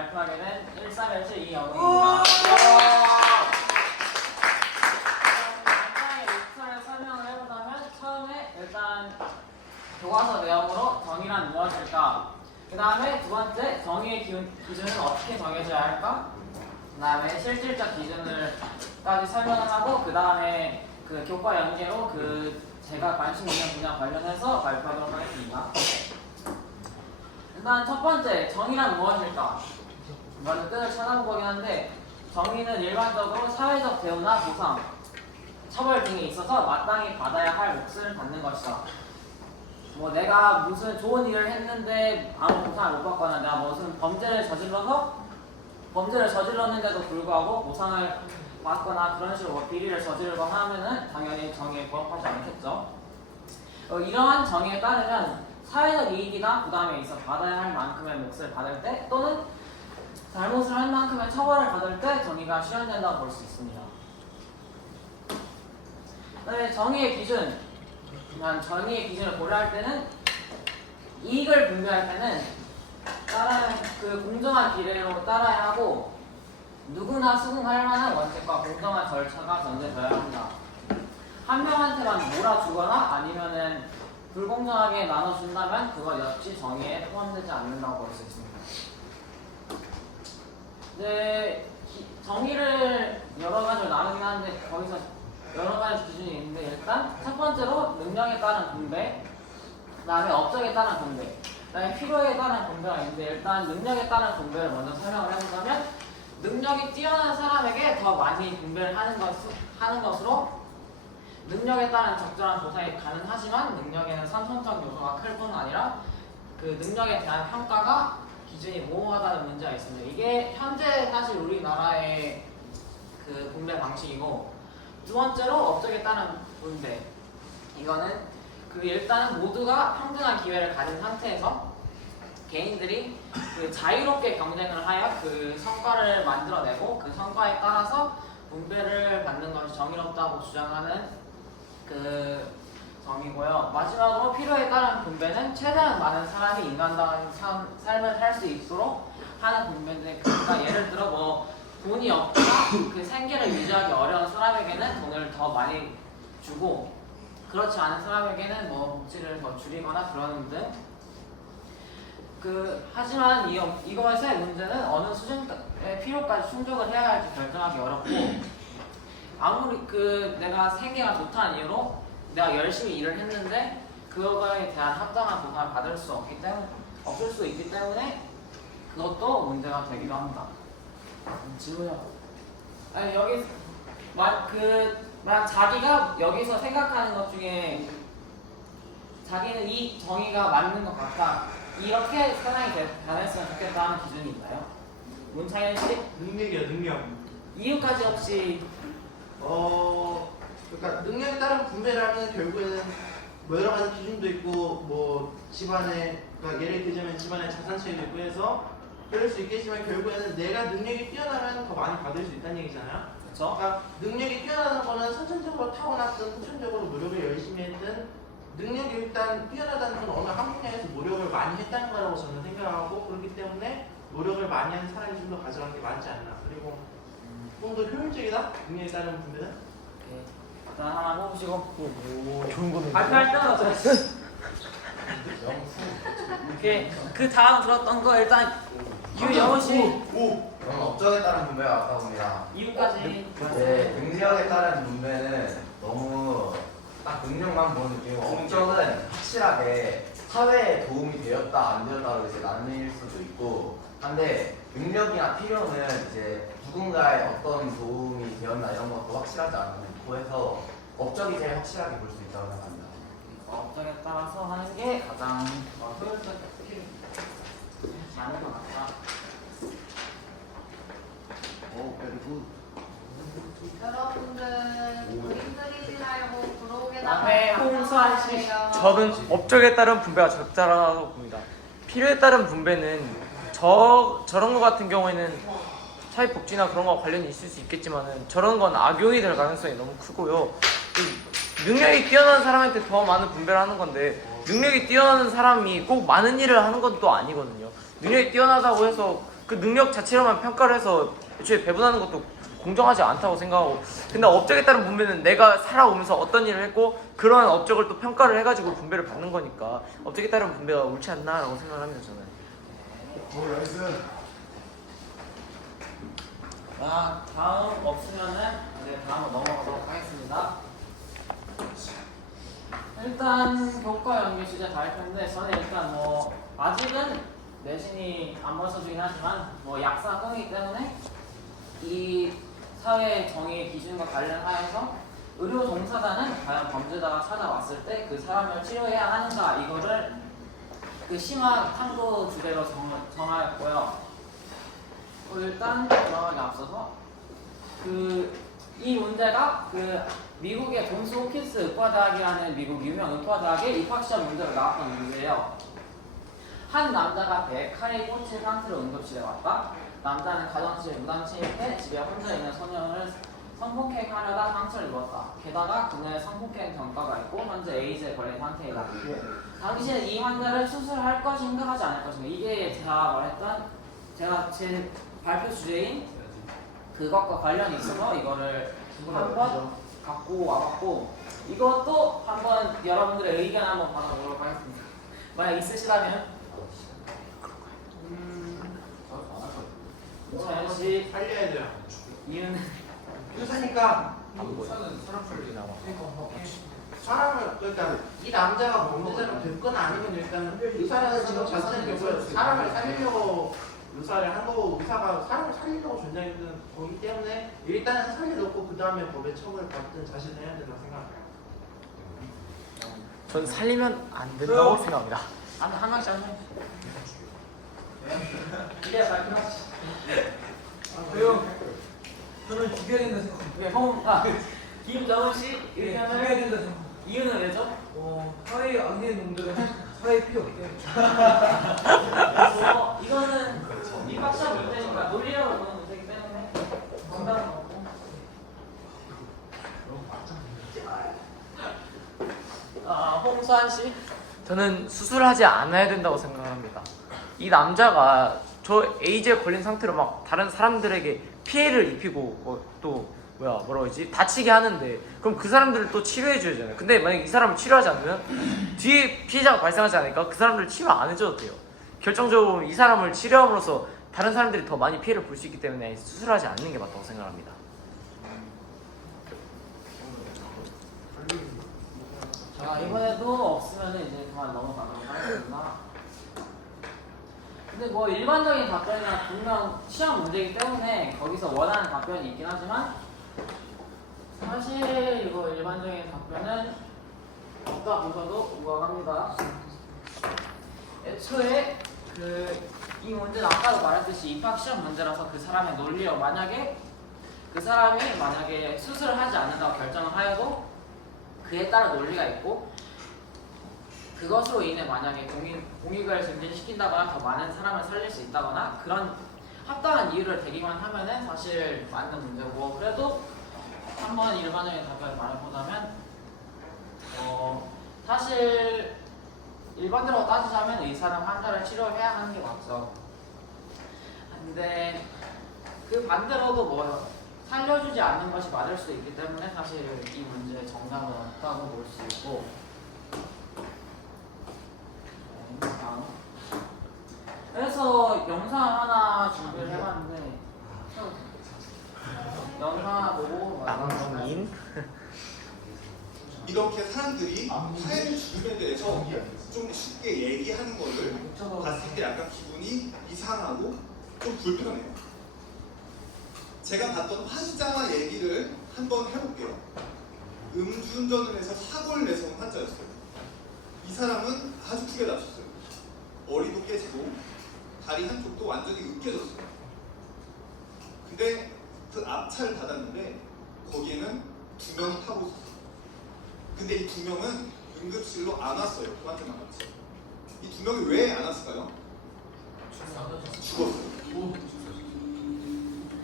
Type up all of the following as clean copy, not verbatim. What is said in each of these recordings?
발표하게 된 1317 이영웅입니다. 간단하게 목차를 설명을 해보자면 처음에 일단 교과서 내용으로 정의란 무엇일까? 그 다음에 두 번째 정의의 기준은 어떻게 정해져야 할까? 그 다음에 실질적 기준을까지 설명을 하고 그 다음에 그 교과 연계로 제가 관심 있는 분야 관련해서 발표하도록 하겠습니다. 일단 첫 번째 정의란 무엇일까? 이거는 뜻을 찾아보긴 한데 정의는 일반적으로 사회적 대우나 보상, 처벌 등에 있어서 마땅히 받아야 할 몫을 받는 것이다. 뭐 내가 무슨 좋은 일을 했는데 아무 보상을 못 받거나 내가 무슨 범죄를 저질렀는데도 불구하고 보상을 받거나 그런 식으로 뭐 비리를 저지르거나 하면은 당연히 정의에 부합하지 않겠죠. 이러한 정의에 따르면 사회적 이익이나 부담에 있어 받아야 할 만큼의 몫을 받을 때 또는 잘못을 할 만큼의 처벌을 받을 때 정의가 실현된다고 볼 수 있습니다. 그다음에 정의의 기준, 정의의 기준을 고려할 때는 이익을 분배할 때는 그 공정한 비례로 따라야 하고 누구나 수긍할 만한 원칙과 공정한 절차가 전제되어야 합니다. 한 명한테만 몰아주거나 아니면은 불공정하게 나눠준다면 그것 역시 정의에 포함되지 않는다고 볼 수 있습니다. 네, 정의를 여러 가지로 나누긴 하는데 거기서 여러 가지 기준이 있는데 일단 첫 번째로 능력에 따른 분배, 그 다음에 업적에 따른 분배, 그 다음에 필요에 따른 분배가 있는데 일단 능력에 따른 분배를 먼저 설명을 해보자면 능력이 뛰어난 사람에게 더 많이 분배를 하는 것으로 능력에 따른 적절한 보상이 가능하지만 능력에는 선천적 요소가 클 뿐 아니라 그 능력에 대한 평가가 기준이 모호하다는 문제가 있습니다. 이게 현재 사실 우리나라의 그 분배 방식이고 두 번째로 업적에 따른 분배. 이거는 일단은 모두가 평등한 기회를 가진 상태에서 개인들이 그 자유롭게 경쟁을 하여 그 성과를 만들어내고 그 성과에 따라서 분배를 받는 것이 정의롭다고 주장하는 그 정의고요. 마지막으로 필요에 따른 분배는 최대한 많은 사람이 인간다운 삶을 살 수 있도록 하는 분배인데 그러니까 예를 들어 뭐 돈이 없거나 그 생계를 유지하기 어려운 사람에게는 돈을 더 많이 주고 그렇지 않은 사람에게는 뭐 복지를 더 줄이거나 그러는 등 하지만 이것의 문제는 어느 수준의 필요까지 충족을 해야 할지 결정하기 어렵고 아무리 내가 생계가 좋다는 이유로 내가 열심히 일을 했는데 그거에 대한 합당한 보상을 받을 수 없을 수 있기 때문에 그것도 문제가 되기도 합니다. 질문이요. 아니 만약 자기가 여기서 생각하는 것 중에 자기는 이 정의가 맞는 것 같다. 이렇게 세상이 변했으면 좋겠다 하는 기준이 있나요? 문창현 씨? 능력이요, 능력. 이유까지 혹시 그러니까 능력에 따른 분배라는 결국에는 뭐 여러 가지 기준도 있고 뭐 집안에 그러니까 예를 들자면 집안의 자산 차이도 있고 해서 그럴 수 있겠지만 결국에는 내가 능력이 뛰어나면 더 많이 받을 수 있다는 얘기잖아요. 그렇죠? 그러니까 능력이 뛰어나는 거는 선천적으로 타고났든 후천적으로 노력을 열심히 했든 능력이 일단 뛰어나다는 건 어느 한 분야에서 노력을 많이 했다는 거라고 저는 생각하고 그렇기 때문에 노력을 많이 하는 사람이 좀 더 가져가는 게 맞지 않나. 그리고 좀 더 효율적이다? 능력에 따른 분배는? 네. 일단 하나 뽑으시고 좋은 거는 발표할 때마다 오케이. 그 다음 들었던 거 일단 유영호 씨 그럼 업적에 따른 분배가 맞다고 봅니다. 이유까지 네, 능력에 따른 분배는 너무 딱 능력만 보는 느낌이고 업적은 확실하게 사회에 도움이 되었다 안 되었다로 이제 나뉠 수도 있고 한데 능력이나 필요는 이제 누군가의 어떤 도움이 되었나 이런 것도 확실하지 않고 해서 업적이 제일 확실하게 볼 수 있다고 생각합니다. 업적에 따라서 하는 게 가장 효율적이지 않을 것 같다. 오, 그리고 여러분들 그림 그리시라고 앞에 홍수환 씨. 저는 업적에 따른 분배가 적절하다고 봅니다. 필요에 따른 분배는 저런 거 같은 경우에는 사회복지나 그런 거 관련이 있을 수 있겠지만은 저런 건 악용이 될 가능성이 너무 크고요. 능력이 뛰어난 사람한테 더 많은 분배를 하는 건데 능력이 뛰어난 사람이 꼭 많은 일을 하는 건 또 아니거든요. 능력이 뛰어나다고 해서 그 능력 자체로만 평가를 해서 애초에 배분하는 것도 공정하지 않다고 생각하고, 근데 업적에 따른 분배는 내가 살아오면서 어떤 일을 했고 그러한 업적을 또 평가를 해가지고 분배를 받는 거니까 업적에 따른 분배가 옳지 않나라고 생각을 합니다 저는. 다음 없으면은 네, 다음으로 넘어가도록 하겠습니다. 일단 교과 연계 주제 다 할 텐데 저는 일단 뭐 아직은 내신이 안 벌써지긴 하지만 뭐 약사 껌이기 때문에 이 사회 정의 기준과 관련하여서 의료 종사자는 과연 범죄자가 찾아왔을 때 그 사람을 치료해야 하는가 이거를 그 심화 탐구 주제로 정하였고요. 일단 들어가기 앞서서 이 문제가 미국의 존스 홉킨스 의과대학이라는 미국 유명 의과대학의 입학시험 문제로 나왔던 문제예요. 한 남자가 배에 칼이 꽂힌 상태로 응급실에 왔다. 남자는 가정집에 무단 침입해 집에 혼자 있는 소년을 성폭행하려다 상처를 입었다. 게다가 그녀의 성폭행 경과가 있고 현재 에이즈에 걸린 상태이다. 당시에 이 환자를 수술할 것인가 하지 않을 것인가, 이게 제가 제 발표 주제인 그것과 관련이 있어서 이거를 한번 갖고 와봤고, 이것도 한번 여러분들의 의견 한번 받아보도록 하겠습니다. 만약 있으시다면 차현 씨 살려야 돼요. 이유는 의사니까 사람을, 그러니까 이 남자가 범죄자가 됐거나 아니면 일단 의사라는 직업 자체는 결국 사람을 살리려고 의사를 한 거고, 의사가 사람을 살리려고 존재하는 거기 때문에 일단은 살려놓고 그 다음에 법의 처벌을 받든 자신을 해야 된다고 생각해요. 전 살리면 안 된다고 생각합니다. 한 명씩 한 명씩. 이게 발표하시. 저는 죽여야 된다 생각합니다. 김정은 씨 죽여야 의견을 된다 생각. 이유는 왜죠? 사회에 안 되는 놈들은 사회에 필요 없대. 이거는 입학시험 문제니까 논리적으로 보는 문제이기 때문에 정답은 없고. 홍수환 씨. 저는 수술하지 않아야 된다고 생각합니다. 이 남자가 저 에이즈에 걸린 상태로 막 다른 사람들에게 피해를 입히고 뭐라고 하지? 다치게 하는데 그럼 그 사람들을 또 치료해 줘야 되잖아요. 근데 만약 이 사람을 치료하지 않으면 뒤에 피해자가 발생하지 않으니까 그 사람들 치료 안 해줘도 돼요. 결정적으로 이 사람을 치료함으로써 다른 사람들이 더 많이 피해를 볼 수 있기 때문에 수술하지 않는 게 맞다고 생각합니다. 자, 이번에도 없으면은 이제 그만 넘어가도록 하겠습니다. 근데 뭐 일반적인 답변이나 분명 시험 문제이기 때문에 거기서 원하는 답변이 있긴 하지만 사실 이거 일반적인 답변은 없다 보셔도 무방합니다. 애초에 이 문제는 아까도 말했듯이 입학 시험 문제라서 그 사람의 논리로 만약에 그 사람이 수술을 하지 않는다고 결정을 하여도 그에 따른 논리가 있고 그것으로 인해 만약에 공익을 증진시킨다거나 더 많은 사람을 살릴 수 있다거나 그런 합당한 이유를 대기만 하면은 사실 맞는 문제고, 그래도 한번 일반적인 답변을 말해보자면 사실 일반적으로 따지자면 의사는 환자를 치료해야 하는 게 맞죠. 근데 그 반대로도 뭐 살려주지 않는 것이 맞을 수도 있기 때문에 사실 이 문제의 정답은 없다고 볼 수 있고. 다음. 그래서 영상 하나 준비를 해봤는데 영상 보고 남인 이렇게 사람들이 타인의 죽음에 대해서 좀 쉽게 얘기하는 거를 봤을 때 약간 기분이 이상하고 좀 불편해요. 제가 봤던 환자와 얘기를 한번 해볼게요. 음주운전을 해서 사고를 내서 온 환자였어요. 이 사람은 아주 크게 다쳤어요. 머리도 깨지고 다리 한쪽도 완전히 으깨졌어요. 근데 그 앞차를 받았는데 거기에는 2명이 타고 있었어요. 근데 이 2명은 응급실로 안 왔어요. 그 환자만 왔지. 이 2명이 왜 안 왔을까요? 죽었어요.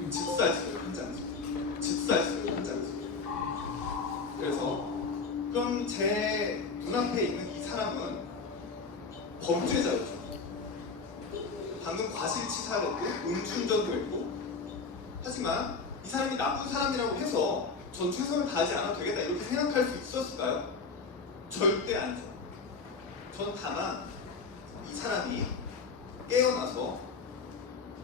즉사했어요. 현장에서. 즉사했어요. 현장에서. 그래서 그럼 제 눈앞에 있는 이 사람은 범죄자였죠. 방금 과실치사였고 나쁜 사람이라고 해서 전 최선을 다하지 않아도 되겠다 이렇게 생각할 수 있었을까요? 절대 아니죠. 전 다만 이 사람이 깨어나서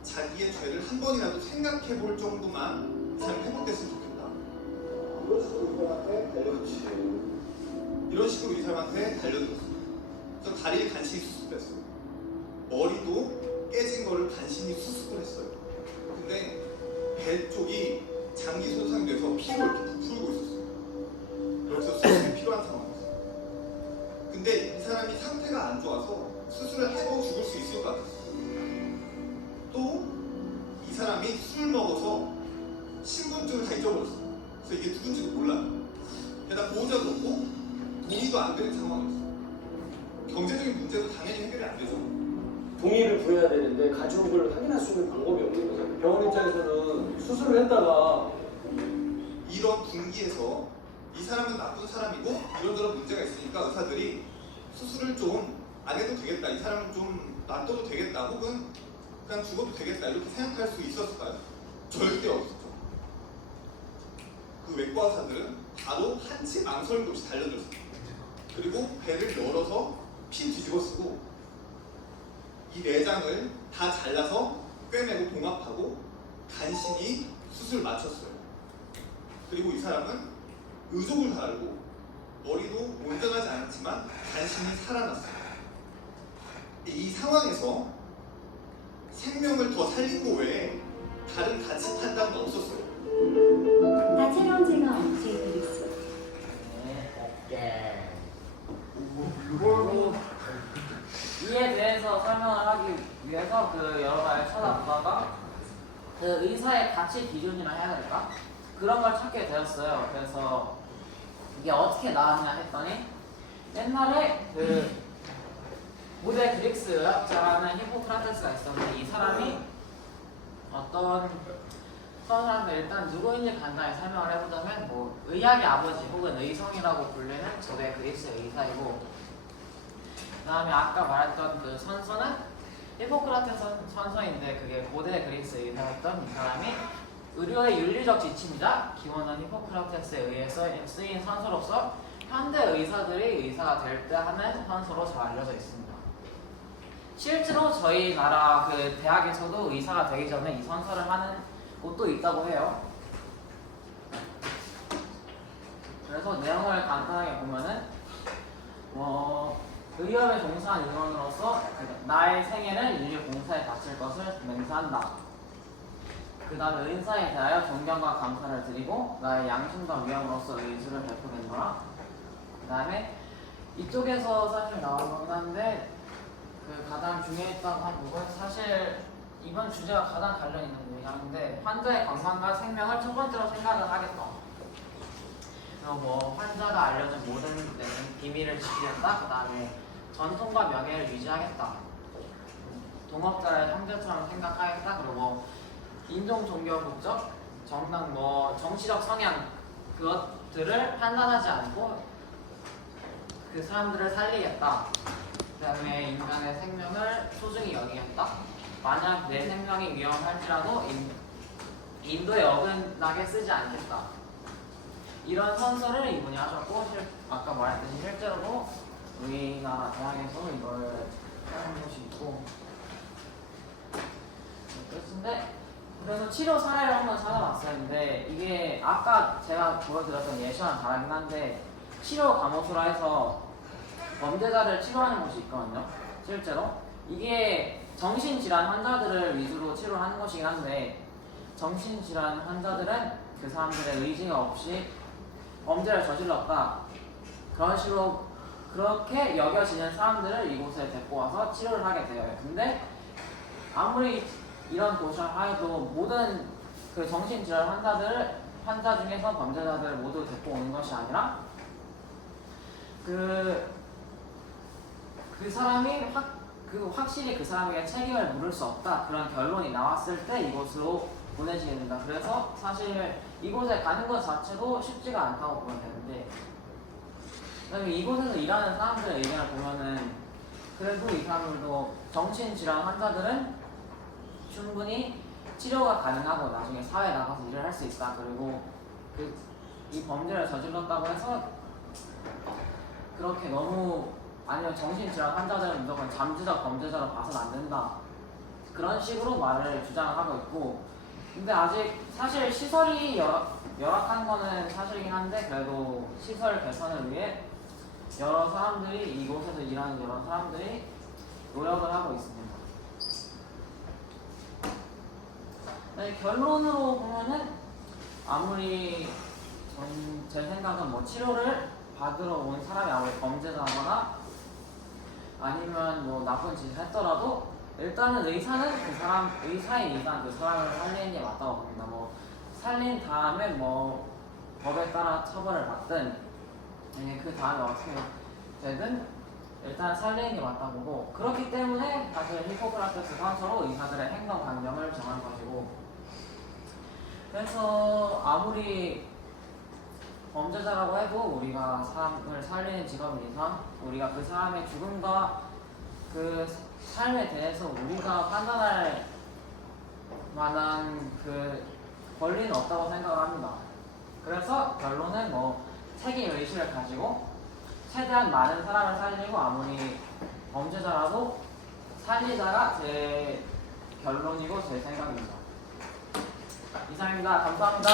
자기의 죄를 한 번이라도 생각해 볼 정도만 삶이 회복됐으면 좋겠다. 이런 식으로 이 사람한테 달려들었어요. 이런 식으로 이 사람한테 달려들었어요. 그래서 다리를 간신히 수습했어요. 머리도 깨진 거를 간신히 수습을 했어요. 근데 배 쪽이 장기 손상이 돼서 피로 이렇게 부풀고 있었어요. 여기서 수술이 필요한 상황이었어요. 근데 이 사람이 상태가 안 좋아서 수술을 해도 죽을 수 있을 것 같았어요. 또 이 사람이 술 먹어서 신분증을 다 잊어버렸어요. 그래서 이게 누군지도 몰라요. 게다가 보호자도 없고 동의도 안 되는 상황이었어요. 경제적인 문제도 당연히 해결이 안 되죠. 동의를 구해야 되는데 가져온 걸 확인할 수 있는 방법이 없는 거죠. 병원 입장에서는 수술을 했다가 이런 분기에서 이 사람은 나쁜 사람이고 이런저런 문제가 있으니까 의사들이 수술을 좀 안 해도 되겠다, 이 사람은 좀 놔둬도 되겠다, 혹은 그냥 죽어도 되겠다 이렇게 생각할 수 있었을까요? 절대 없었죠. 그 외과 의사들은 바로 한치 망설임도 없이 달려들었어요. 그리고 배를 열어서 피 뒤집어 쓰고 이 내장을 다 잘라서 꿰매고 봉합하고 간신히 수술 마쳤어요. 그리고 이 사람은 의족을 달고 머리도 온전하지 않았지만 간신히 살아났어요. 이 상황에서 생명을 더 살린 거 외에 다른 가치 판단도 없었어요. 다채로운 제가 제이드릭스. 네, 그리고 이에 대해서 설명을 하기 위해서 그 여러 가지 찾아보다가 그 의사의 가치 기준이라 해야 될까? 그런 걸 찾게 되었어요. 그래서 이게 어떻게 나왔냐 했더니 옛날에 그 고대 그리스 의학자라는 히포크라테스가 있었는데 이 사람이 어떤 사람들 일단 누구인지 간단히 설명을 해보자면 뭐 의학의 아버지 혹은 의성이라고 불리는 고대 그리스 의사이고 그 다음에 아까 말했던 그 선서는 히포크라테스 선서인데 그게 고대 그리스 의사였던 이 사람이 의료의 윤리적 지침이자 기원한 히포크라테스에 의해서 쓰인 선서로서 현대 의사들이 의사가 될 때 하는 선서로 잘 알려져 있습니다. 실제로 저희 나라 그 대학에서도 의사가 되기 전에 이 선서를 하는 곳도 있다고 해요. 그래서 내용을 간단하게 보면은 의협에 종사한 인원으로서 나의 생애를 인류 공사에 바칠 것을 맹세한다. 그 다음에 의사에 대하여 존경과 감사를 드리고 나의 양심과 위엄으로서 의술을 베푸겠노라. 그 다음에 이쪽에서 사실 나온 거긴 한데 그 가장 중요했다고 한 부분 사실 이번 주제와 가장 관련 있는 부분이라는데 환자의 건강과 생명을 첫 번째로 생각을 하겠다. 그리고 뭐 환자가 알려준 모든 비밀을 지키겠다. 그 다음에 전통과 명예를 유지하겠다. 동업자를 형제처럼 생각하겠다. 그리고 인종, 종교, 국적, 정당, 뭐 정치적 성향 그것들을 판단하지 않고 그 사람들을 살리겠다. 그 다음에 인간의 생명을 소중히 여기겠다. 만약 내 생명이 위험할지라도 인도에 어긋나게 쓰지 않겠다. 이런 선서를 이분이 하셨고 아까 말했듯이 실제로도 우리나라 대학에서 이걸 하는 곳이 있고 그렇습니다. 그래서 치료 사례를 한번 찾아봤어요. 근데 이게 아까 제가 보여드렸던 예시와는 다르긴 한데 치료 감호소라 해서 범죄자를 치료하는 곳이 있거든요. 실제로 이게 정신질환 환자들을 위주로 치료하는 것이긴 한데 정신질환 환자들은 그 사람들의 의지가 없이 범죄를 저질렀다. 그런 식으로 그렇게 여겨지는 사람들을 이곳에 데리고 와서 치료를 하게 돼요. 근데 아무리 이런 도시를 하여도 모든 그 정신질환 환자 중에서 범죄자들을 모두 데리고 오는 것이 아니라 그 사람이 확실히 그 사람에게 책임을 물을 수 없다 그런 결론이 나왔을 때 이곳으로 보내지게 된다. 그래서 사실 이곳에 가는 것 자체도 쉽지가 않다고 보면 되는데 그다음에 이곳에서 일하는 사람들의 의견을 보면은 그래도 이 사람들도 정신질환 환자들은 충분히 치료가 가능하고 나중에 사회에 나가서 일을 할 수 있다. 그리고 이 범죄를 저질렀다고 해서 그렇게 너무 아니면 정신질환 환자들은 무조건 잠재적 범죄자로 봐서는 안 된다. 그런 식으로 말을 주장하고 있고, 근데 아직 사실 시설이 열악한 거는 사실이긴 한데 그래도 시설 개선을 위해 여러 사람들이 이곳에서 일하는 여러 사람들이 노력을 하고 있습니다. 네, 결론으로 보면은 아무리 제 생각은 뭐 치료를 받으러 온 사람이 아무리 범죄자거나 아니면 뭐 나쁜 짓을 했더라도 일단은 의사는 의사의 이상 그 사람을 살리는 게 맞다고 봅니다. 뭐 살린 다음에 뭐 법에 따라 처벌을 받든 그 다음에 어떻게 되든 일단 살리는 게 맞다고 보고, 그렇기 때문에 사실 히포크라테스 선서로 의사들의 행동 강령을 정한 것이고, 그래서 아무리 범죄자라고 해도 우리가 사람을 살리는 직업인 이상 우리가 그 사람의 죽음과 그 삶에 대해서 우리가 판단할 만한 그 권리는 없다고 생각합니다. 그래서 결론은 뭐 책임 의식을 가지고 최대한 많은 사람을 살리고 아무리 범죄자라도 살리자가 제 결론이고 제 생각입니다. 이상입니다. 감사합니다.